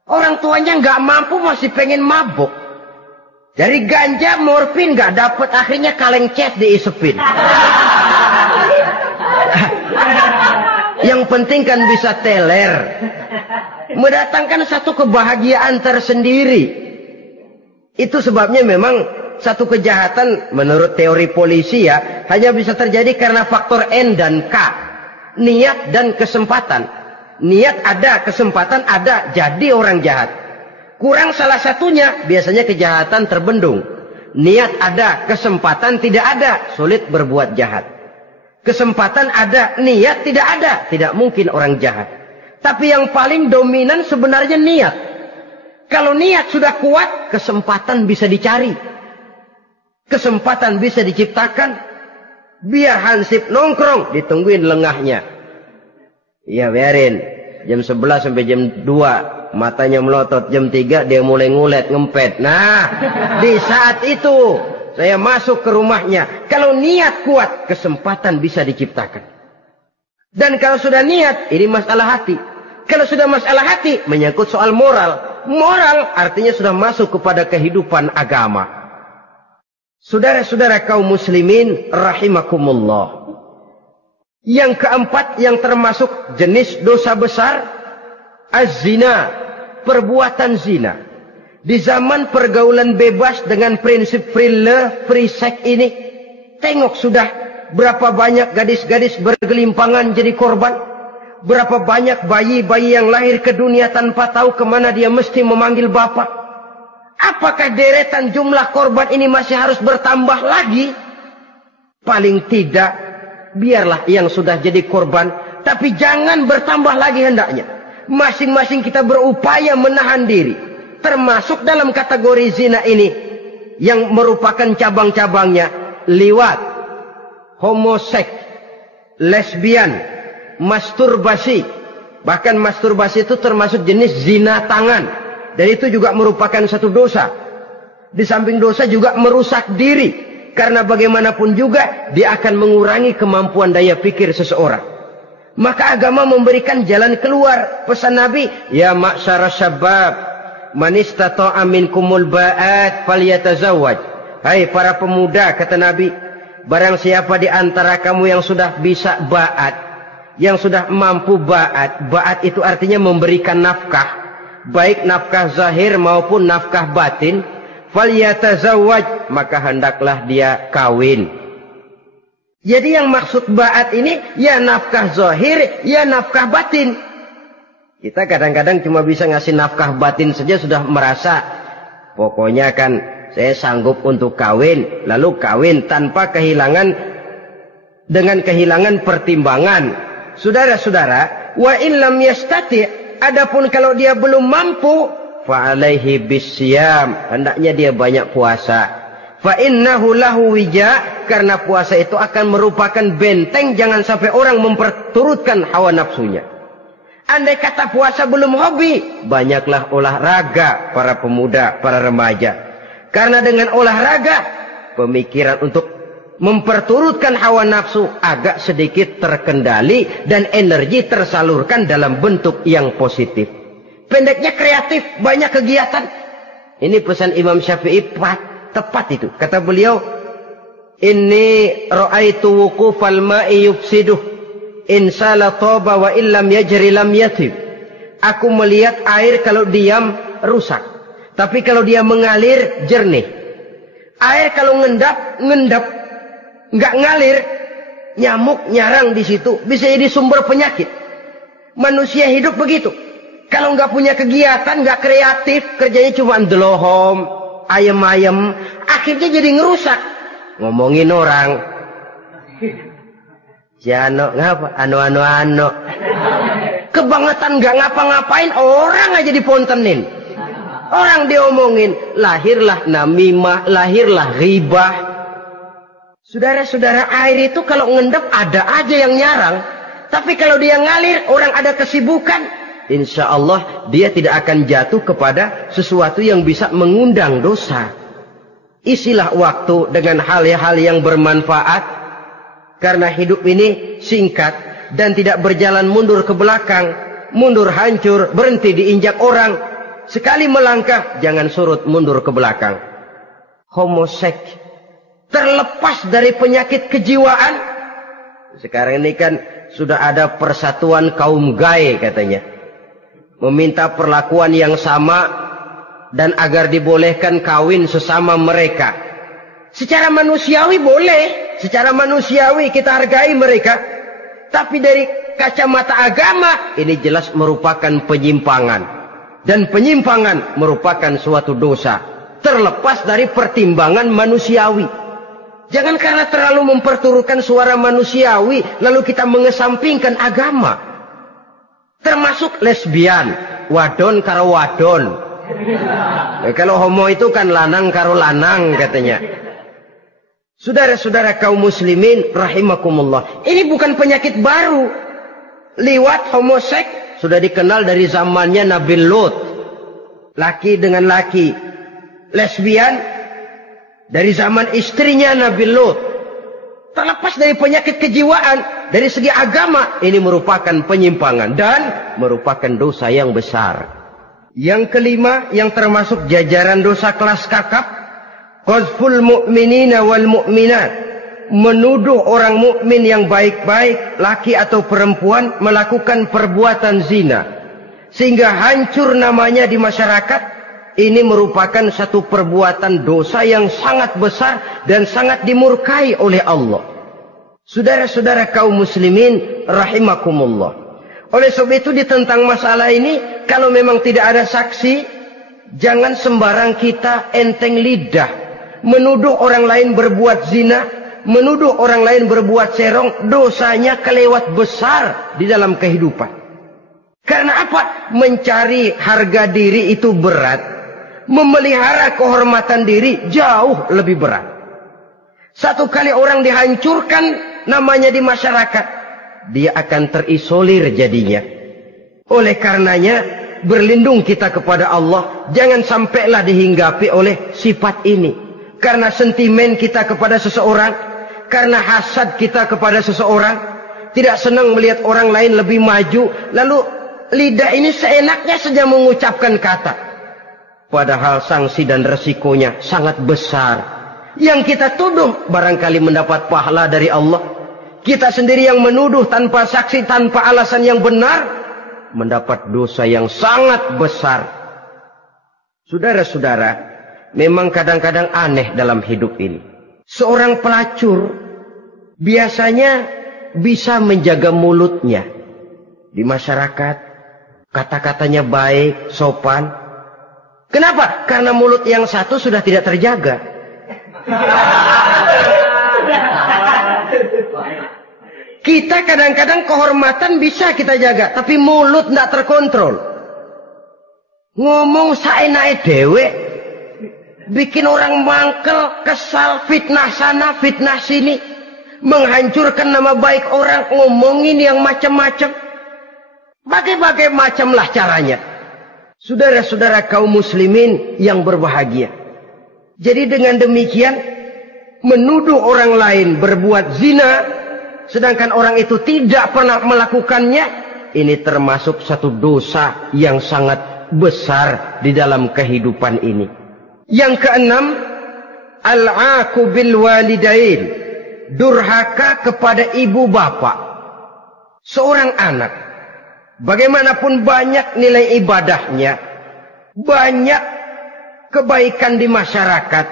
Orang tuanya nggak mampu masih pengen mabuk. Dari ganja, morfin nggak dapat, akhirnya kaleng cet diisepin. Yang penting kan bisa teler, mendatangkan satu kebahagiaan tersendiri. Itu sebabnya memang satu kejahatan menurut teori polisi ya hanya bisa terjadi karena faktor N dan K, niat dan kesempatan. Niat ada, kesempatan ada, jadi orang jahat. Kurang salah satunya, biasanya kejahatan terbendung. Niat ada, kesempatan tidak ada, sulit berbuat jahat. Kesempatan ada, niat tidak ada, tidak mungkin orang jahat. Tapi yang paling dominan sebenarnya niat. Kalau niat sudah kuat, kesempatan bisa dicari. Kesempatan bisa diciptakan. Biar Hansip nongkrong, ditungguin lengahnya. Iya biarin. Jam 11 sampai jam 2. Matanya melotot. Jam 3 dia mulai ngulet, ngempet. Nah, di saat itu saya masuk ke rumahnya. Kalau niat kuat, kesempatan bisa diciptakan. Dan kalau sudah niat, ini masalah hati. Kalau sudah masalah hati, menyangkut soal moral. Moral artinya sudah masuk kepada kehidupan agama. Saudara-saudara kaum muslimin rahimakumullah. Yang keempat yang termasuk jenis dosa besar, az-zina, perbuatan zina. Di zaman pergaulan bebas dengan prinsip free love, free sex ini, tengok sudah berapa banyak gadis-gadis bergelimpangan jadi korban. Berapa banyak bayi-bayi yang lahir ke dunia tanpa tahu kemana dia mesti memanggil bapak. Apakah deretan jumlah korban ini masih harus bertambah lagi? Paling tidak, biarlah yang sudah jadi korban. Tapi jangan bertambah lagi hendaknya. Masing-masing kita berupaya menahan diri. Termasuk dalam kategori zina ini. Yang merupakan cabang-cabangnya. Liwat, homoseks, lesbian, masturbasi. Bahkan masturbasi itu termasuk jenis zina tangan. Dan itu juga merupakan satu dosa. Di samping dosa juga merusak diri. Karena bagaimanapun juga dia akan mengurangi kemampuan daya pikir seseorang. Maka agama memberikan jalan keluar. Pesan Nabi, ya ma'syara syabab, man istata'a minkumul ba'at falyatazawwaj. Hai para pemuda, kata Nabi, barang siapa di antara kamu yang sudah bisa ba'at, yang sudah mampu ba'at. Ba'at itu artinya memberikan nafkah. Baik nafkah zahir maupun nafkah batin, falyatazawwaj, maka hendaklah dia kawin. Jadi yang maksud ba'at ini ya nafkah zahir, ya nafkah batin. Kita kadang-kadang cuma bisa ngasih nafkah batin saja sudah merasa pokoknya kan saya sanggup untuk kawin, lalu kawin tanpa kehilangan, dengan kehilangan pertimbangan. Saudara-saudara, wa in lam yastati', adapun kalau dia belum mampu, fa alaihi bisyam, hendaknya dia banyak puasa. Fa innahu lahu wija, karena puasa itu akan merupakan benteng jangan sampai orang memperturutkan hawa nafsunya. Andai kata puasa belum hobi, banyaklah olahraga para pemuda, para remaja. Karena dengan olahraga, pemikiran untuk memperturutkan hawa nafsu agak sedikit terkendali dan energi tersalurkan dalam bentuk yang positif. Pendeknya kreatif, banyak kegiatan. Ini pesan Imam Syafi'i tepat itu. Kata beliau, inni ra'aitu wuqufal ma'i yufsiduh in sala taba wa illam yajri lam yatib. Aku melihat air kalau diam rusak, tapi kalau dia mengalir jernih. Air kalau ngendap nggak ngalir, nyamuk nyarang di situ, bisa jadi sumber penyakit. Manusia hidup begitu. Kalau nggak punya kegiatan, nggak kreatif, kerjanya cuma delohom, ayam-ayam, akhirnya jadi ngerusak. Ngomongin orang, si Ano ngapa? Ano. Kebangetan nggak ngapa-ngapain, orang aja dipontenin. Orang diomongin, lahirlah namimah, lahirlah ghibah. Saudara-saudara, air itu kalau ngendap ada aja yang nyarang. Tapi kalau dia ngalir, orang ada kesibukan, insya Allah dia tidak akan jatuh kepada sesuatu yang bisa mengundang dosa. Isilah waktu dengan hal-hal yang bermanfaat. Karena hidup ini singkat dan tidak berjalan mundur ke belakang. Mundur hancur, berhenti diinjak orang. Sekali melangkah, jangan surut mundur ke belakang. Homoseks. Terlepas dari penyakit kejiwaan. Sekarang ini kan sudah ada persatuan kaum gay katanya. Meminta perlakuan yang sama dan agar dibolehkan kawin sesama mereka. Secara manusiawi boleh. Secara manusiawi kita hargai mereka. Tapi dari kacamata agama ini jelas merupakan penyimpangan. Dan penyimpangan merupakan suatu dosa. Terlepas dari pertimbangan manusiawi. Jangan karena terlalu memperturutkan suara manusiawi, lalu kita mengesampingkan agama. Termasuk lesbian, wadon karo wadon. Ya, kalau homo itu kan lanang karo lanang katanya. Saudara-saudara kaum muslimin rahimakumullah. Ini bukan penyakit baru. Liwat, homoseks sudah dikenal dari zamannya Nabi Lot. Laki dengan laki. Lesbian dari zaman istrinya Nabi Lot. Terlepas dari penyakit kejiwaan, dari segi agama, ini merupakan penyimpangan dan merupakan dosa yang besar. Yang kelima, yang termasuk jajaran dosa kelas kakap, qazful mu'minina wal mu'minat, menuduh orang mukmin yang baik-baik, laki atau perempuan, melakukan perbuatan zina, sehingga hancur namanya di masyarakat. Ini merupakan satu perbuatan dosa yang sangat besar dan sangat dimurkai oleh Allah. Saudara-saudara kaum muslimin rahimakumullah. Oleh sebab itu tentang masalah ini, kalau memang tidak ada saksi, jangan sembarang kita enteng lidah menuduh orang lain berbuat zina, menuduh orang lain berbuat serong. Dosanya kelewat besar di dalam kehidupan. Karena apa? Mencari harga diri itu berat. Memelihara kehormatan diri jauh lebih berat. Satu kali orang dihancurkan namanya di masyarakat, dia akan terisolir jadinya. Oleh karenanya, berlindung kita kepada Allah. Jangan sampailah dihinggapi oleh sifat ini. Karena sentimen kita kepada seseorang, karena hasad kita kepada seseorang, tidak senang melihat orang lain lebih maju, lalu lidah ini seenaknya saja mengucapkan kata. Padahal sanksi dan resikonya sangat besar. Yang kita tuduh barangkali mendapat pahala dari Allah. Kita sendiri yang menuduh tanpa saksi, tanpa alasan yang benar, mendapat dosa yang sangat besar. Saudara-saudara, memang kadang-kadang aneh dalam hidup ini. Seorang pelacur biasanya bisa menjaga mulutnya di masyarakat. Kata-katanya baik, sopan. Kenapa? Karena mulut yang satu sudah tidak terjaga. Kita kadang-kadang kehormatan bisa kita jaga, tapi mulut tidak terkontrol. Ngomong saenake dewe, bikin orang mangkel, kesal, fitnah sana, fitnah sini, menghancurkan nama baik orang, ngomongin yang macam-macam. Bagai-bagai macamlah caranya. Saudara-saudara kaum muslimin yang berbahagia. Jadi dengan demikian, menuduh orang lain berbuat zina, sedangkan orang itu tidak pernah melakukannya, ini termasuk satu dosa yang sangat besar di dalam kehidupan ini. Yang keenam, al-'aqu bil walidain, durhaka kepada ibu bapak. Seorang anak, bagaimanapun banyak nilai ibadahnya, banyak kebaikan di masyarakat,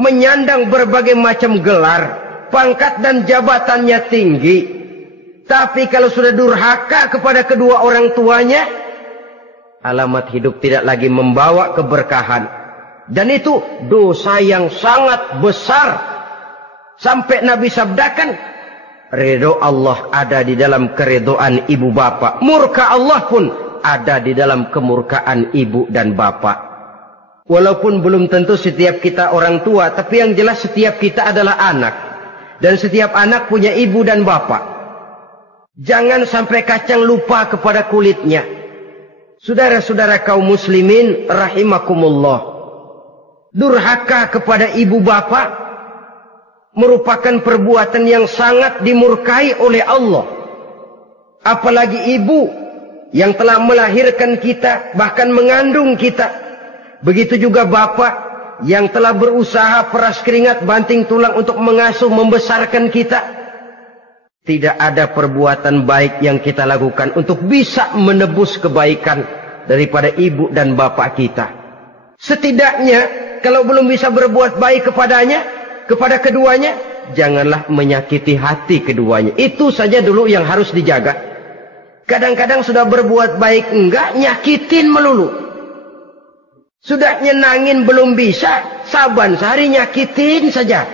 menyandang berbagai macam gelar, pangkat dan jabatannya tinggi, tapi kalau sudah durhaka kepada kedua orang tuanya, alamat hidup tidak lagi membawa keberkahan. Dan itu dosa yang sangat besar. Sampai Nabi sabdakan, ridho Allah ada di dalam keridhaan ibu bapak. Murka Allah pun ada di dalam kemurkaan ibu dan bapak. Walaupun belum tentu setiap kita orang tua, tapi yang jelas setiap kita adalah anak. Dan setiap anak punya ibu dan bapak. Jangan sampai kacang lupa kepada kulitnya. Saudara-saudara kaum muslimin rahimakumullah. Durhaka kepada ibu bapak merupakan perbuatan yang sangat dimurkai oleh Allah. Apalagi ibu yang telah melahirkan kita, bahkan mengandung kita. Begitu juga bapak yang telah berusaha peras keringat banting tulang untuk mengasuh membesarkan kita. Tidak ada perbuatan baik yang kita lakukan untuk bisa menebus kebaikan daripada ibu dan bapak kita. Setidaknya kalau belum bisa berbuat baik kepadanya, kepada keduanya, janganlah menyakiti hati keduanya. Itu saja dulu yang harus dijaga. Kadang-kadang sudah berbuat baik enggak, nyakitin melulu. Sudah nyenangin belum bisa, saban sehari nyakitin saja.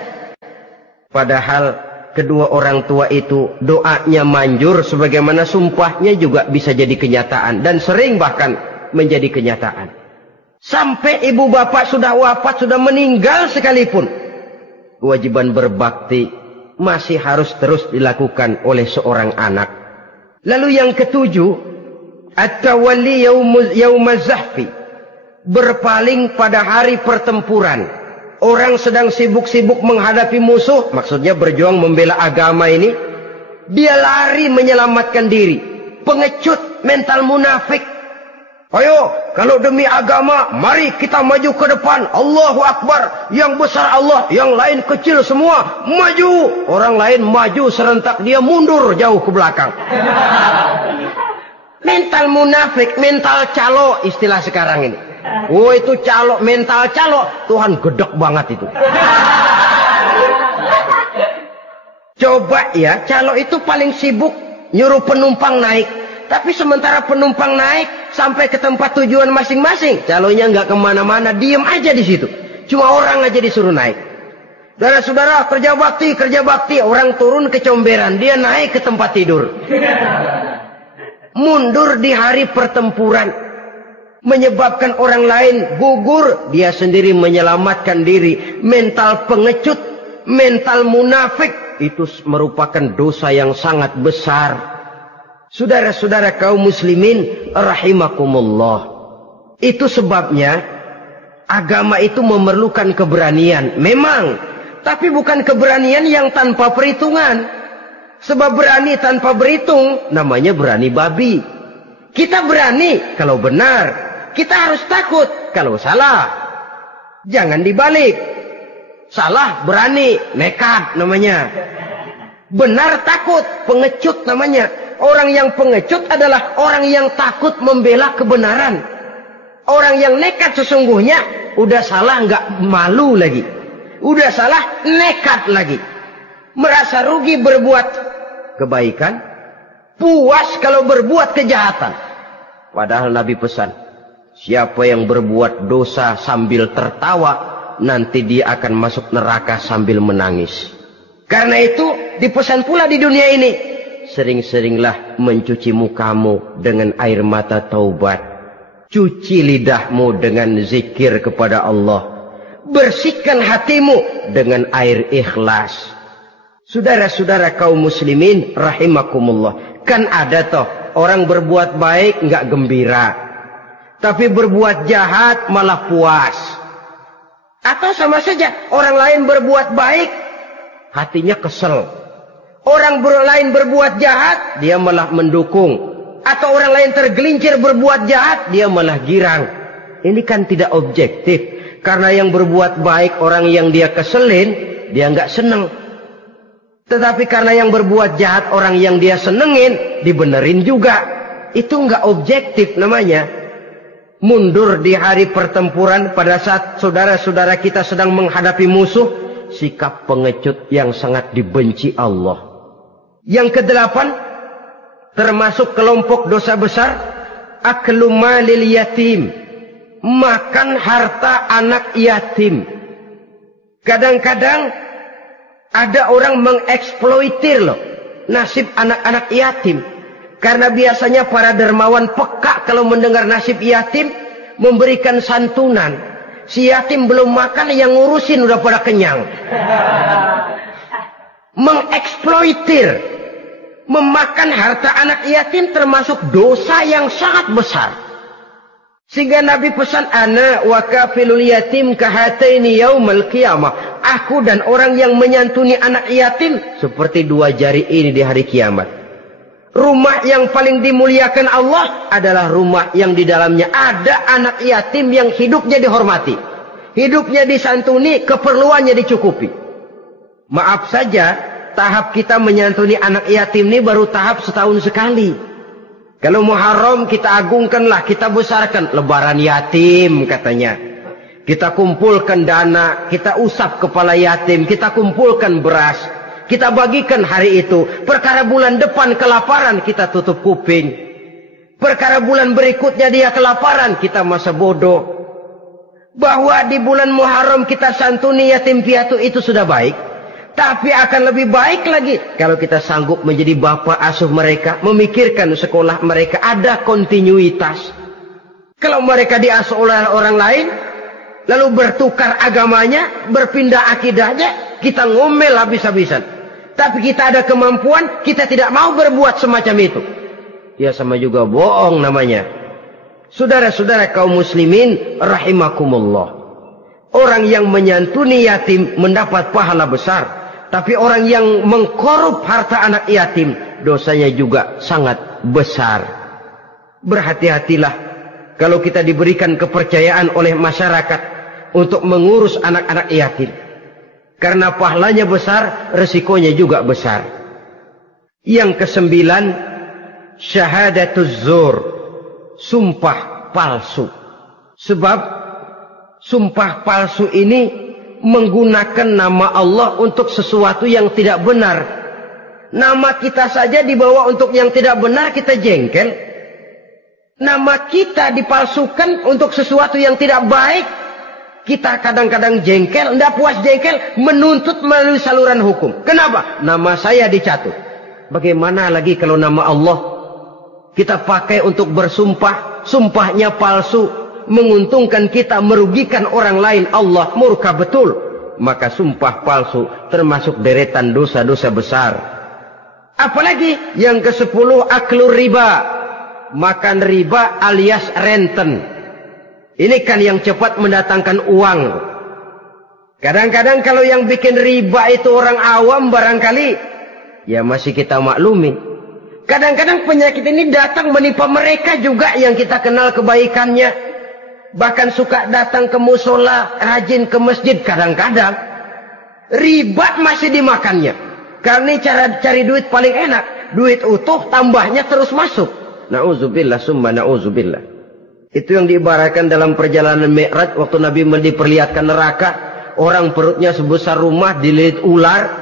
Padahal kedua orang tua itu doanya manjur, sebagaimana sumpahnya juga bisa jadi kenyataan. Dan sering bahkan menjadi kenyataan. Sampai ibu bapak sudah wafat, sudah meninggal sekalipun, kewajiban berbakti masih harus terus dilakukan oleh seorang anak. Lalu yang ketujuh, at-tawalli yaumaz zahfi, berpaling pada hari pertempuran. Orang sedang sibuk-sibuk menghadapi musuh, maksudnya berjuang membela agama ini, dia lari menyelamatkan diri. Pengecut, mental munafik. Ayo, kalau demi agama, mari kita maju ke depan. Allahu Akbar. Yang besar Allah, yang lain kecil semua. Maju. Orang lain maju serentak, dia mundur jauh ke belakang. Mental munafik, mental calo istilah sekarang ini. Oh, itu calo, mental calo. Tuhan gedek banget itu. Coba ya, calo itu paling sibuk nyuruh penumpang naik. Tapi sementara penumpang naik sampai ke tempat tujuan masing-masing, calonya nggak kemana-mana, diem aja di situ. Cuma orang aja disuruh naik. Saudara-saudara, kerja bakti, orang turun ke comberan, dia naik ke tempat tidur. Mundur di hari pertempuran, menyebabkan orang lain gugur, dia sendiri menyelamatkan diri. Mental pengecut, mental munafik, itu merupakan dosa yang sangat besar. Saudara-saudara kaum muslimin rahimakumullah. Itu sebabnya agama itu memerlukan keberanian. Memang, tapi bukan keberanian yang tanpa perhitungan. Sebab berani tanpa berhitung namanya berani babi. Kita berani kalau benar, kita harus takut kalau salah. Jangan dibalik. Salah berani, nekat namanya. Benar takut, pengecut namanya. Orang yang pengecut adalah orang yang takut membela kebenaran. Orang yang nekat sesungguhnya udah salah nggak malu lagi. Udah salah nekat lagi. Merasa rugi berbuat kebaikan, puas kalau berbuat kejahatan. Padahal Nabi pesan, siapa yang berbuat dosa sambil tertawa, nanti dia akan masuk neraka sambil menangis. Karena itu dipesan pula di dunia ini, sering-seringlah mencuci mukamu dengan air mata taubat. Cuci lidahmu dengan zikir kepada Allah. Bersihkan hatimu dengan air ikhlas. Saudara-saudara kaum muslimin rahimakumullah. Kan ada toh orang berbuat baik nggak gembira. Tapi berbuat jahat malah puas. Atau sama saja orang lain berbuat baik, hatinya kesel. Orang lain berbuat jahat, dia malah mendukung. Atau orang lain tergelincir berbuat jahat, dia malah girang. Ini kan tidak objektif. Karena yang berbuat baik, orang yang dia keselin, dia nggak seneng. Tetapi karena yang berbuat jahat, orang yang dia senengin, dibenerin juga. Itu nggak objektif namanya. Mundur di hari pertempuran pada saat saudara-saudara kita sedang menghadapi musuh, sikap pengecut yang sangat dibenci Allah. Yang kedelapan, termasuk kelompok dosa besar, aklu malil yatim, makan harta anak yatim. Kadang-kadang ada orang mengeksploitir loh nasib anak-anak yatim. Karena biasanya para dermawan peka kalau mendengar nasib yatim, memberikan santunan. Si yatim belum makan, yang ngurusin udah pada kenyang. Mengeksploitir, memakan harta anak yatim termasuk dosa yang sangat besar. Sehingga Nabi pesan, ana wa kafilul yatim kahataini yaumal qiyamah. Aku dan orang yang menyantuni anak yatim seperti dua jari ini di hari kiamat. Rumah yang paling dimuliakan Allah adalah rumah yang di dalamnya ada anak yatim yang hidupnya dihormati. Hidupnya disantuni, keperluannya dicukupi. Maaf saja, tahap kita menyantuni anak yatim ini baru tahap setahun sekali. Kalau Muharram kita agungkanlah, kita besarkan. Lebaran yatim katanya. Kita kumpulkan dana, kita usap kepala yatim, kita kumpulkan beras. Kita bagikan hari itu. Perkara bulan depan kelaparan, kita tutup kuping. Perkara bulan berikutnya dia kelaparan, kita masa bodoh. Bahwa di bulan Muharram kita santuni yatim piatu itu sudah baik. Tapi akan lebih baik lagi kalau kita sanggup menjadi bapak asuh mereka, memikirkan sekolah mereka, ada kontinuitas. Kalau mereka diasuh oleh orang lain, lalu bertukar agamanya, berpindah akidahnya, kita ngomel habis-habisan. Tapi kita ada kemampuan, kita tidak mau berbuat semacam itu. Ya sama juga bohong namanya. Saudara-saudara kaum muslimin rahimakumullah. Orang yang menyantuni yatim mendapat pahala besar. Tapi orang yang mengkorup harta anak yatim, dosanya juga sangat besar. Berhati-hatilah kalau kita diberikan kepercayaan oleh masyarakat untuk mengurus anak-anak yatim. Karena pahalanya besar, resikonya juga besar. Yang ke-9, syahadatuz zur, sumpah palsu. Sebab sumpah palsu ini menggunakan nama Allah untuk sesuatu yang tidak benar. Nama kita saja dibawa untuk yang tidak benar, kita jengkel. Nama kita dipalsukan untuk sesuatu yang tidak baik, kita kadang-kadang jengkel, tidak puas jengkel, menuntut melalui saluran hukum. Kenapa? Nama saya dicatut. Bagaimana lagi kalau nama Allah kita pakai untuk bersumpah, sumpahnya palsu, menguntungkan kita, merugikan orang lain, Allah murka betul. Maka sumpah palsu termasuk deretan dosa-dosa besar. Apalagi yang ke-10, aklur riba, makan riba alias renten. Ini kan yang cepat mendatangkan uang. Kadang-kadang kalau yang bikin riba itu orang awam barangkali, ya masih kita maklumi. Kadang-kadang penyakit ini datang menimpa mereka juga yang kita kenal kebaikannya. Bahkan suka datang ke musola, rajin ke masjid kadang-kadang. Riba masih dimakannya. Karena cara cari duit paling enak. Duit utuh tambahnya terus masuk. Na'udzubillah summa na'udzubillah. Itu yang diibaratkan dalam perjalanan Mi'raj waktu Nabi diperlihatkan neraka. Orang perutnya sebesar rumah dililit ular.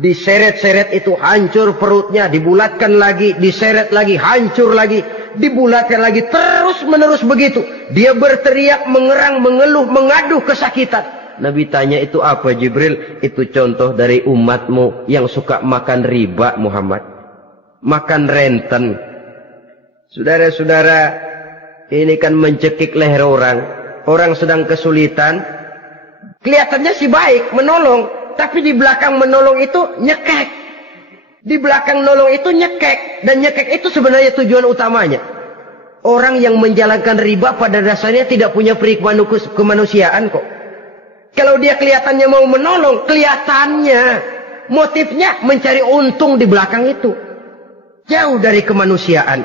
Diseret-seret itu hancur perutnya. Dibulatkan lagi, diseret lagi, hancur lagi. Dibulatkan lagi, terus menerus begitu. Dia berteriak, mengerang, mengeluh, mengadu kesakitan. Nabi tanya, itu apa Jibril? Itu contoh dari umatmu yang suka makan riba Muhammad. Makan renten. Saudara-saudara, ini kan mencekik leher orang. Orang sedang kesulitan. Kelihatannya sih baik, menolong. Tapi di belakang menolong itu nyekek. Di belakang nolong itu nyekek. Dan nyekek itu sebenarnya tujuan utamanya. Orang yang menjalankan riba pada dasarnya tidak punya perikman kemanusiaan kok. Kalau dia kelihatannya mau menolong, kelihatannya motifnya mencari untung di belakang itu. Jauh dari kemanusiaan.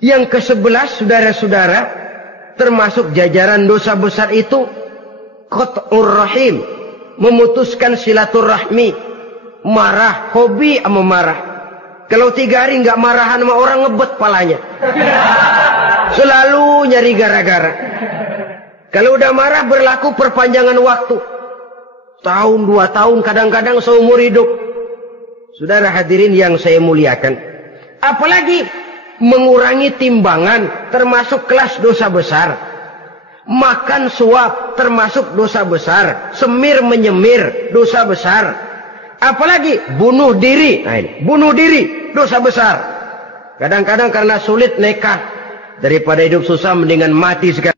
Yang ke-11, saudara-saudara, termasuk jajaran dosa besar itu qat'ur rahim, memutuskan silaturahmi. Marah, hobi sama marah. Kalau 3 hari nggak marahan sama orang, ngebet palanya. Selalu nyari gara-gara. Kalau udah marah berlaku perpanjangan waktu. Tahun, 2 tahun, kadang-kadang seumur hidup. Saudara hadirin yang saya muliakan. Apalagi mengurangi timbangan termasuk kelas dosa besar. Makan suap termasuk dosa besar. Semir menyemir dosa besar. Apalagi bunuh diri. Nah ini, bunuh diri dosa besar. Kadang-kadang karena sulit nekat, daripada hidup susah mendingan mati sekali.